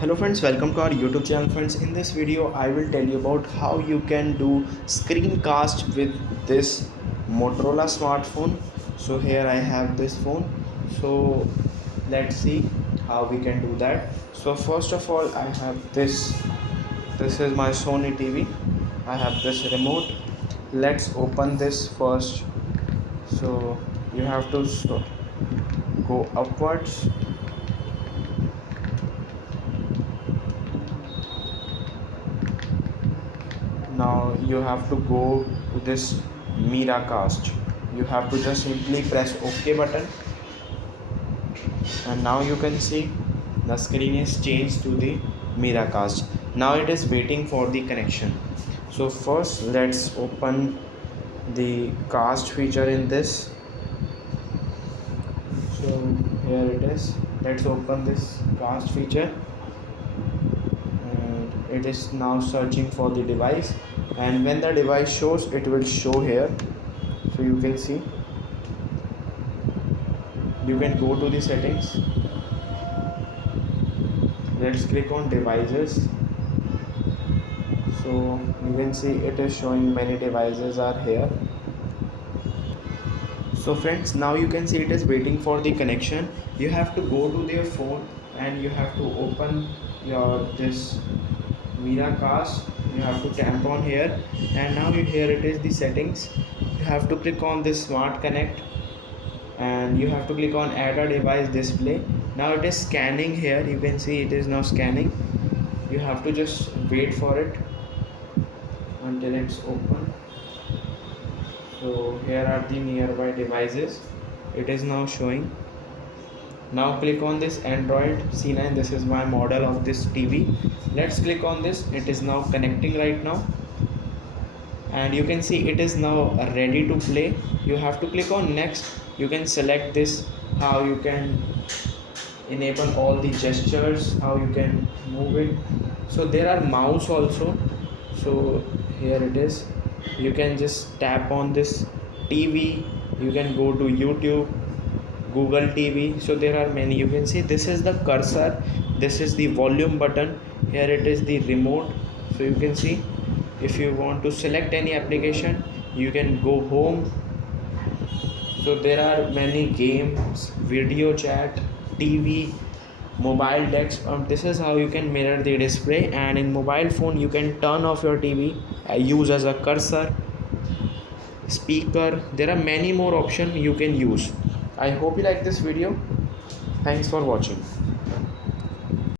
Hello friends, welcome to our YouTube channel. Friends, in this video I will tell you about how you can do screencast with this Motorola smartphone. So here I have this phone. So let's see how we can do that. So first of all, I have this is my Sony TV. I have this remote. Let's open this first. So you have to go upwards. Now you have to go to this Miracast. You have to just simply press OK button, and now you can see the screen is changed to the Miracast. Now it is waiting for the connection. So first let's open the cast feature in this. So here it is. Let's open this cast feature. It is now searching for the device, and when the device shows, it will show here. So you can see, you can go to the settings. Let's click on devices. So you can see it is showing many devices are here. So friends, now you can see it is waiting for the connection. You have to go to their phone and you have to open your this Miracast. You have to tap on here, and now here it is the settings. You have to click on this Smart Connect, and you have to click on Add a Device Display. Now it is scanning here. You can see it is now scanning. You have to just wait for it until it's open. So here are the nearby devices. It is now showing. Now click on this Android C9. This is my model of this TV. Let's click on this. It is now connecting right now, and you can see it is now ready to play. You have to click on next. You can select this, how you can enable all the gestures, how you can move it. So there are mouse also. So here it is. You can just tap on this TV. You can go to YouTube, Google TV. So there are many. You can see this is the cursor, this is the volume button, here it is the remote. So you can see, if you want to select any application, you can go home. So there are many games, video chat, TV, mobile text. This is how you can mirror the display, and in mobile phone you can turn off your TV, use as a cursor, speaker. There are many more options you can use. I hope you like this video. Thanks for watching.